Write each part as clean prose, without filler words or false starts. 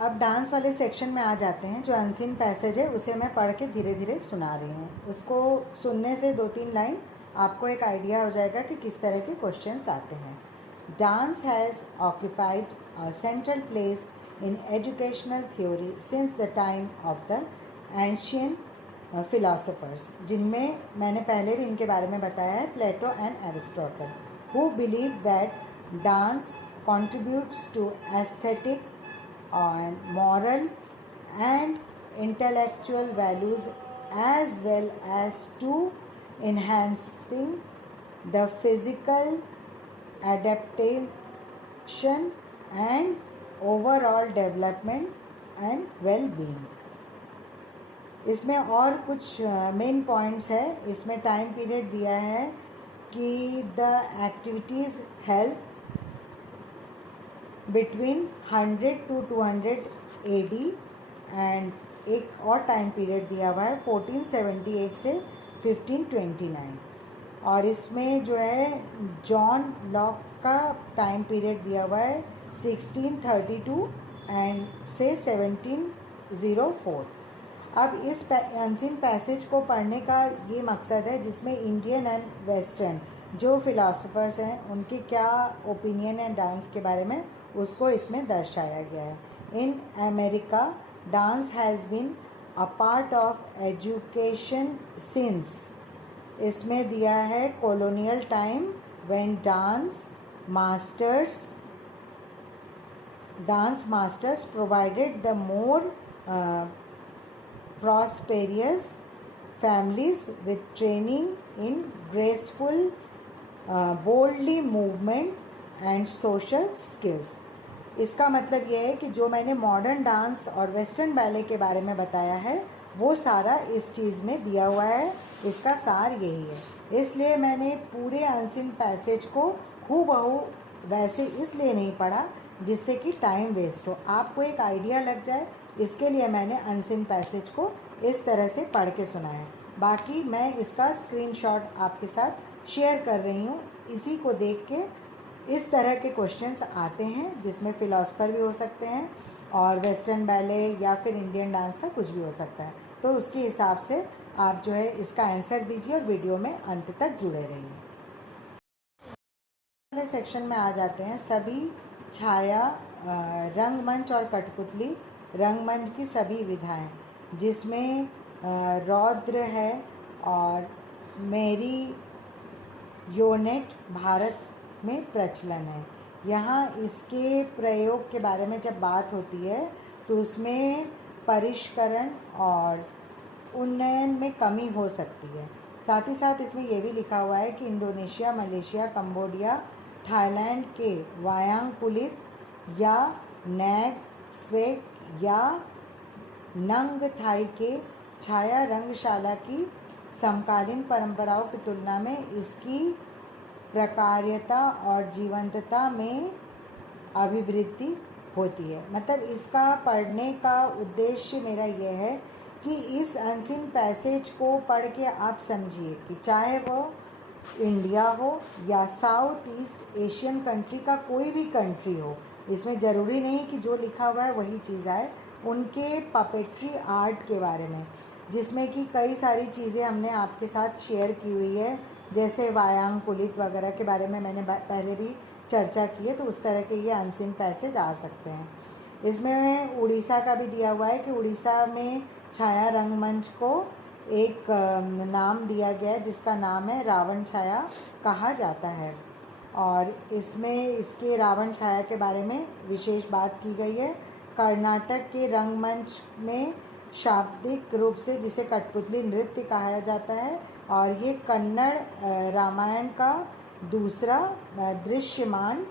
अब डांस वाले सेक्शन में आ जाते हैं। जो अनसीन पैसेज है उसे मैं पढ़ के धीरे धीरे सुना रही हूँ। उसको सुनने से 2-3 लाइन आपको एक आइडिया हो जाएगा कि किस तरह के क्वेश्चंस आते हैं। Dance has occupied a central place in educational theory since the time of the ancient philosophers, जिनमें मैंने पहले भी इनके बारे में बताया है, Plato and Aristotle, who believe that dance contributes to aesthetic and moral and intellectual values as well as to enhancing the physical adaptation and overall development and well-being. इसमें और कुछ मेन पॉइंट्स है। इसमें टाइम पीरियड दिया है कि the activities help between 100 to 200 AD and एक और टाइम पीरियड दिया हुआ है 1478 से 1529। और इसमें जो है जॉन लॉक का टाइम पीरियड दिया हुआ है 1632 एंड से 1704। अब इस अनसीन पैसेज को पढ़ने का ये मकसद है जिसमें इंडियन एंड वेस्टर्न जो फिलोसोफर्स हैं उनके क्या ओपिनियन है डांस के बारे में, उसको इसमें दर्शाया गया है। In America dance has been a part of education since, इसमें दिया है colonial time when dance masters provided the more prosperous families with training in graceful boldly movement and social skills। इसका मतलब ये है कि जो मैंने मॉडर्न डांस और वेस्टर्न बैले के बारे में बताया है वो सारा इस चीज़ में दिया हुआ है। इसका सार यही है। इसलिए मैंने पूरे अनसीन पैसेज को हूबहू वैसे इसलिए नहीं पढ़ा जिससे कि टाइम वेस्ट हो, आपको एक आइडिया लग जाए, इसके लिए मैंने अनसीन पैसेज को इस तरह से पढ़ के सुनाया है। बाकी मैं इसका स्क्रीनशॉट आपके साथ शेयर कर रही हूँ। इसी को देख के इस तरह के क्वेश्चंस आते हैं जिसमें फ़िलासफ़र भी हो सकते हैं और वेस्टर्न बैले या फिर इंडियन डांस का कुछ भी हो सकता है। तो उसके हिसाब से आप जो है इसका आंसर दीजिए और वीडियो में अंत तक जुड़े रहिए। पहले सेक्शन में आ जाते हैं। सभी छाया, रंगमंच और कठपुतली रंगमंच की सभी विधाएं, जिसमें रौद्र है और मेरी योनेट भारत में प्रचलन है। यहाँ इसके प्रयोग के बारे में जब बात होती है तो उसमें परिष्करण और उन्नयन में कमी हो सकती है। साथ ही साथ इसमें यह भी लिखा हुआ है कि इंडोनेशिया, मलेशिया, कंबोडिया, थाईलैंड के वायांकुलित या नैग स्वेक या नंग थाई के छाया रंगशाला की समकालीन परंपराओं की तुलना में इसकी प्रकार्यता और जीवंतता में अभिवृद्धि होती है। मतलब इसका पढ़ने का उद्देश्य मेरा यह है कि इस अनसीन पैसेज को पढ़ के आप समझिए कि चाहे वो इंडिया हो या साउथ ईस्ट एशियन कंट्री का कोई भी कंट्री हो, इसमें ज़रूरी नहीं कि जो लिखा हुआ है वही चीज़ आए। उनके पपेट्री आर्ट के बारे में, जिसमें कि कई सारी चीज़ें हमने आपके साथ शेयर की हुई है, जैसे वायांकुलित वगैरह के बारे में मैंने पहले भी चर्चा की है, तो उस तरह के ये अनसीन पैसेज आ सकते हैं। इसमें उड़ीसा का भी दिया हुआ है कि उड़ीसा में छाया रंगमंच को एक नाम दिया गया है जिसका नाम है रावण छाया कहा जाता है। और इसमें इसके रावण छाया के बारे में विशेष बात की गई है। कर्नाटक के रंगमंच में शाब्दिक रूप से जिसे कठपुतली नृत्य कहा जाता है और ये कन्नड़ रामायण का दूसरा दृश्यमान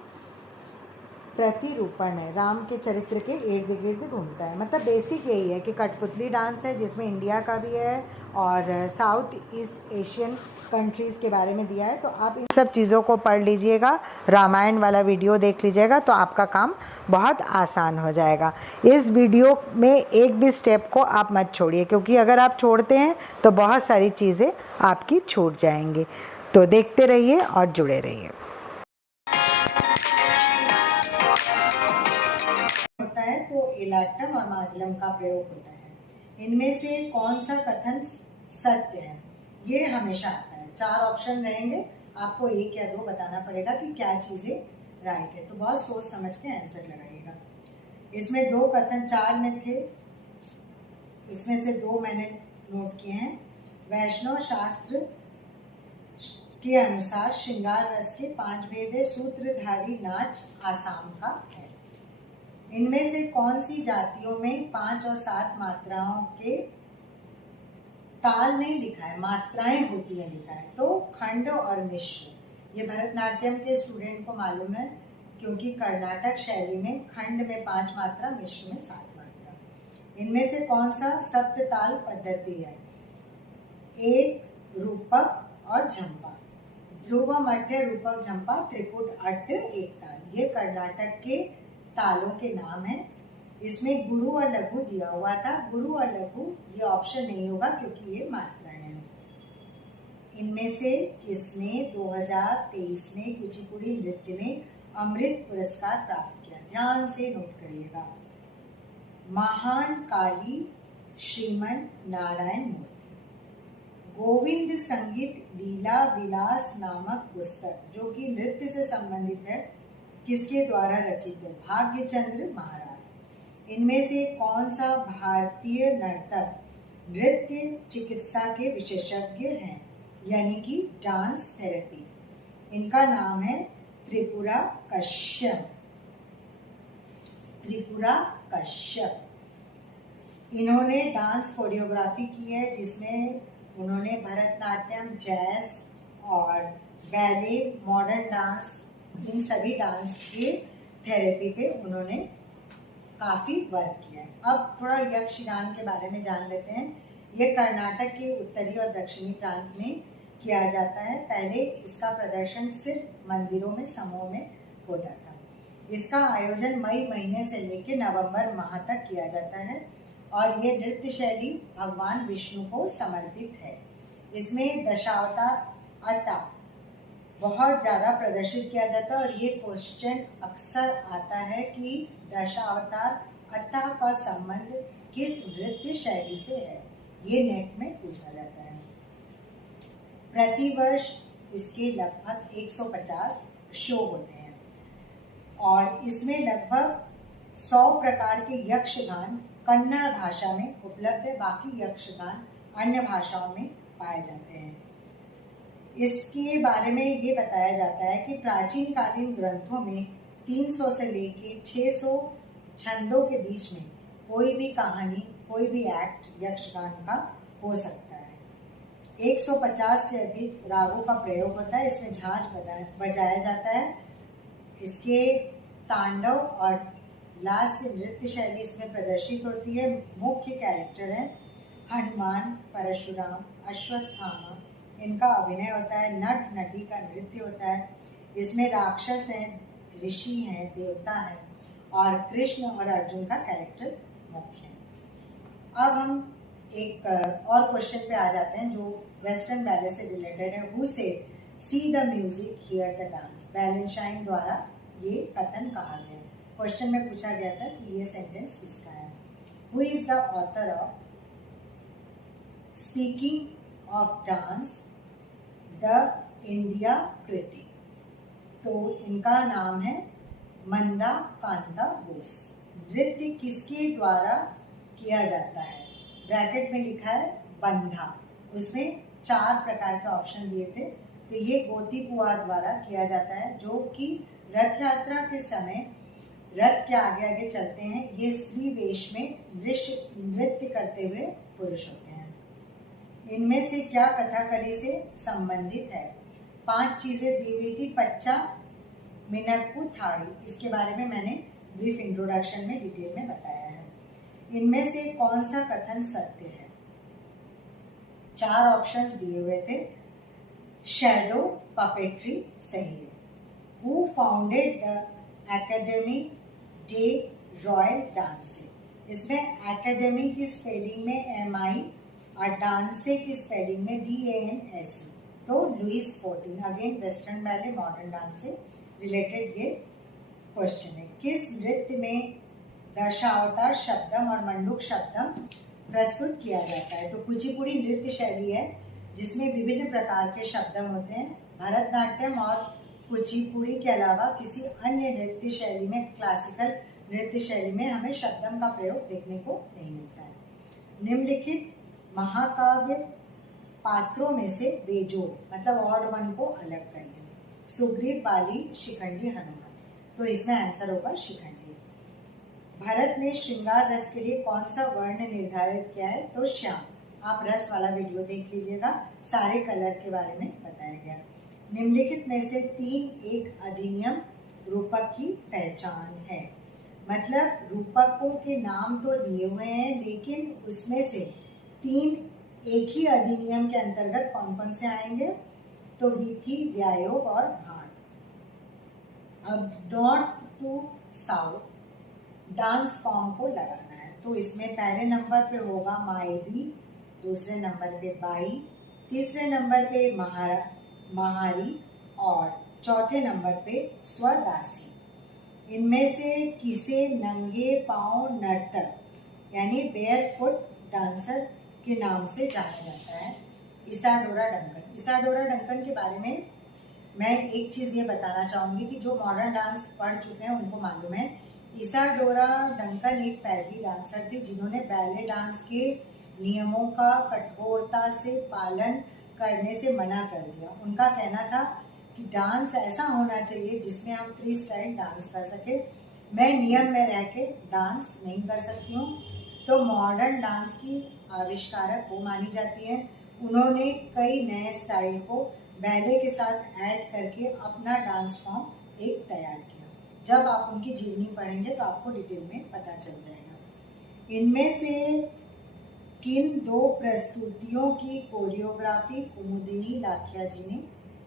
प्रतिरूपण है, राम के चरित्र के इर्द गिर्द घूमता है। मतलब बेसिक यही है कि कठपुतली डांस है जिसमें इंडिया का भी है और साउथ ईस्ट एशियन कंट्रीज़ के बारे में दिया है। तो आप इन सब चीज़ों को पढ़ लीजिएगा, रामायण वाला वीडियो देख लीजिएगा, तो आपका काम बहुत आसान हो जाएगा। इस वीडियो में एक भी स्टेप को आप मत छोड़िए, क्योंकि अगर आप छोड़ते हैं तो बहुत सारी चीज़ें आपकी छूट जाएंगी। तो देखते रहिए और जुड़े रहिए। होता है तो एलाट्टम और मातलम का प्रयोग होता है। इनमें से कौन सा कथन सत्य है? ये हमेशा आता है। 4 ऑप्शन रहेंगे, आपको 1 या 2 बताना पड़ेगा कि क्या चीजें राइट है। तो बहुत सोच समझ के आंसर लगाइएगा। इसमें 2 कथन 4 में थे, इसमें से 2 मैंने नोट किए हैं। वैष्णव शास्त्र के अनुसार श्रृंगार रस के 5 भेद है। सूत्रधारी नाच आसाम का है। इनमें से कौन सी जातियों में 5 और 7 मात्राओं के ताल नहीं लिखा है, मात्राएं होती है लिखा है? तो खंड और मिश्र। ये भरतनाट्यम के स्टूडेंट को मालूम है, क्योंकि कर्नाटक शैली में खंड में 5 मात्रा, मिश्र में 7 मात्रा। इनमें से कौन सा सप्त ताल पद्धति है? एक, रूपक और झंपा। ध्रुव, मध्य, रूपक, झंपा, त्रिपुट, अट्ट, एक ताल। ये कर्नाटक के तालों के नाम है। इसमें गुरु और लघु दिया हुआ था। गुरु और लघु ये ऑप्शन नहीं होगा क्योंकि ये मात्राएं हैं। इनमें से किसने 2023 में कुचिपुड़ी नृत्य में अमृत पुरस्कार प्राप्त किया? ध्यान से नोट करिएगा। महान काली श्रीमन नारायण मूर्ति। गोविंद संगीत लीला विलास नामक पुस्तक, जो कि नृत्य से संबंधित है, किसके द्वारा रचित है? भाग्यचंद्र महाराज। इनमें से कौन सा भारतीय नर्तक नृत्य चिकित्सा के विशेषज्ञ हैं, यानी कि डांस थेरेपी? इनका नाम है त्रिपुरा कश्यप। त्रिपुरा कश्यप। इन्होंने डांस कोरियोग्राफी की है, जिसमें उन्होंने भरतनाट्यम, जैज और बैले, मॉडर्न डांस, इन सभी डांस के थेरेपी पे उन्होंने काफ़ी वर्क किया है। अब थोड़ा यक्षगान के बारे में जान लेते हैं। ये कर्नाटक के उत्तरी और दक्षिणी प्रांत में किया जाता है। पहले इसका प्रदर्शन सिर्फ मंदिरों में समूह में होता था। इसका आयोजन मई महीने से लेकर नवंबर माह तक किया जाता है और ये नृत्य शैली भगवान विष्णु को समर्पित है। इसमें दशावतार अता बहुत ज़्यादा प्रदर्शित किया जाता है और ये क्वेश्चन अक्सर आता है कि दशावतार अता का संबंध किस नृत्य शैली से है, ये नेट में पूछा जाता है। प्रतिवर्ष इसके लगभग 150 शो होते हैं और इसमें लगभग 100 प्रकार के यक्षगान कन्नड़ भाषा में उपलब्ध है। बाकी यक्षगान अन्य भाषाओं में पाए जाते हैं। इसके बारे में ये बताया जाता है कि प्राचीन कालीन ग्रंथों में 300 से लेके 600 छंदों के बीच में कोई भी कहानी, कोई भी एक्ट यक्षगान का हो सकता है। 150 से अधिक रागों का प्रयोग होता है। इसमें झांझ बजाया जाता है। इसके तांडव और लास्य नृत्य शैली इसमें प्रदर्शित होती है। मुख्य कैरेक्टर हैं हनुमान, परशुराम, अश्वत्थामा। इनका अभिनय होता है। नट नटी का नृत्य होता है। इसमें राक्षस हैं, ऋषि हैं, देवता हैं और कृष्ण और अर्जुन का कैरेक्टर मुख्य है। अब हम एक और क्वेश्चन पे आ जाते हैं जो वेस्टर्न बैले से रिलेटेड है। Who said see the music hear the dance? Balanchine द्वारा ये कथन कहा गया। क्वेश्चन में पूछा गया था कि ये सेंटेंस किसका है। Who is the author of speaking of dance the India critic? तो इनका नाम है मंदा कांता बोस। नृत्य किसके द्वारा किया जाता है? ब्रैकेट में लिखा है बंधा। उसमें 4 प्रकार के ऑप्शन दिए थे। तो ये गोतीपुआ द्वारा किया जाता है, जो कि रथ यात्रा के समय रथ के आगे आगे चलते हैं। ये स्त्री वेश में नृत्य करते हुए पुरुष होते हैं। इनमें से क्या कथाकली से संबंधित है? 5 चीजें दी हुई थी। पच्चा, मिनक्कू, थाड़ी। इसके बारे में मैंने ब्रीफ इंट्रोडक्शन में डिटेल में बताया है। इनमें से कौन सा कथन सत्य है? 4 ऑप्शंस दिए हुए थे। शैडो पपेट्री सही है। Who founded the academy de royal dancing? इसमें एकेडमी की स्पेलिंग में MI और डांसे की स्पेलिंग में DANS। तो Louis 14। Again western ballet, modern dance से रिलेटेड ये क्वेश्चन है। किस नृत्य में दशावतार शब्दम और मंडूक शब्दम प्रस्तुत किया जाता है। तो कुचिपुड़ी नृत्य शैली है जिसमें विभिन्न प्रकार के शब्दम होते हैं। भरतनाट्यम और कुचिपुड़ी के अलावा किसी अन्य नृत्य शैली में, क्लासिकल नृत्य शैली में हमें शब्दम का प्रयोग देखने को नहीं मिलता है। निम्नलिखित महाकाव्य पात्रों में से बेजोड़, मतलब ऑड वन को अलग करिए। सुग्रीव, बाली, शिखंडी, हनुमान। तो इसमें आंसर होगा शिखंडी। भरत ने श्रृंगार रस के लिए कौन सा वर्ण निर्धारित किया है? तो श्याम। आप रस वाला वीडियो देख लीजिएगा, सारे कलर के बारे में बताया गया। निम्नलिखित में से 3 एक अधिनियम रूपक की पहचान है। मतलब रूपकों के नाम तो दिए हुए हैं, लेकिन उसमें से 3 एक ही अधिनियम के अंतर्गत कौन कौन से आएंगे? तो वीथी, व्यायोग और भाण। अब north to south dance form को लगाना है। तो इसमें पहले नंबर पे होगा माएबी, दूसरे नंबर पे बाई, तीसरे नंबर पे महारी और चौथे नंबर पे स्वदासी। इनमें से किसे नंगे पांव नर्तक यानी बेयर फुट डांसर के नाम से जाना जाता है? इसाडोरा डंकन। इसाडोरा डंकन के बारे में मैं एक चीज़ ये बताना चाहूँगी कि जो मॉडर्न डांस पढ़ चुके हैं उनको मालूम है, इसाडोरा डंकन एक पहली डांसर थी जिन्होंने बैले डांस के नियमों का कठोरता से पालन करने से मना कर दिया। उनका कहना था कि डांस ऐसा होना चाहिए जिसमें हम फ्री स्टाइल डांस कर सके। मैं नियम में रह के डांस नहीं कर सकती हूँ। तो मॉडर्न डांस की आविष्कारक वो मानी जाती है। उन्होंने कई नए स्टाइल को बैले के साथ ऐड करके अपना डांस फॉर्म एक तैयार किया। जब आप उनकी जीवनी पढ़ेंगे तो आपको डिटेल में पता चल जाएगा। इनमें से किन 2 प्रस्तुतियों की कोरियोग्राफी कुमुदिनी लाखिया जी ने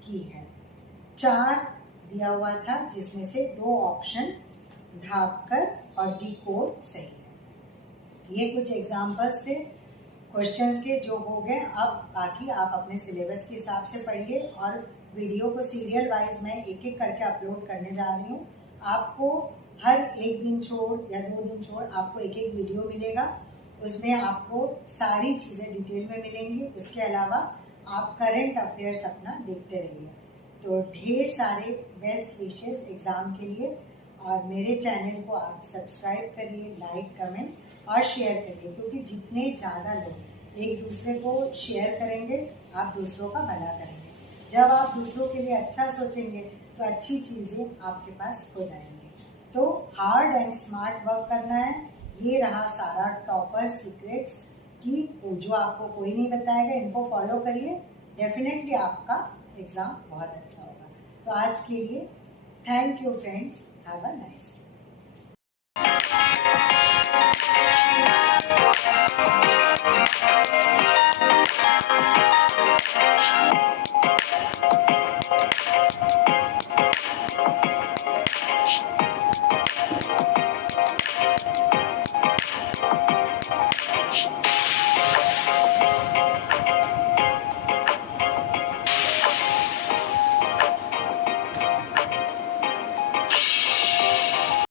की है? 4 दिया हुआ था जिसमें से 2 ऑप्शन धापकर और डिकोड सही है। ये कुछ एग्जाम्पल्स थे क्वेश्चंस के जो हो गए। अब बाकी आप अपने सिलेबस के हिसाब से पढ़िए और वीडियो को सीरियल वाइज मैं एक एक करके अपलोड करने जा रही हूँ। आपको हर एक दिन छोड़ या 2 दिन छोड़ आपको एक एक वीडियो मिलेगा। उसमें आपको सारी चीज़ें डिटेल में मिलेंगी। उसके अलावा आप करंट अफेयर्स अपना देखते रहिए। तो ढेर सारे बेस्ट विशेस एग्ज़ाम के लिए, और मेरे चैनल को आप सब्सक्राइब करिए, लाइक, कमेंट और शेयर करिए, क्योंकि जितने ज़्यादा लोग एक दूसरे को शेयर करेंगे आप दूसरों का भला करेंगे। जब आप दूसरों के लिए अच्छा सोचेंगे तो अच्छी चीज़ें आपके पास खुद आएंगी। तो हार्ड एंड स्मार्ट वर्क करना है। ये रहा सारा टॉपर सीक्रेट्स की जो आपको कोई नहीं बताएगा। इनको फॉलो करिए, डेफिनेटली आपका एग्ज़ाम बहुत अच्छा होगा। तो आज के लिए thank you friends, have a nice day.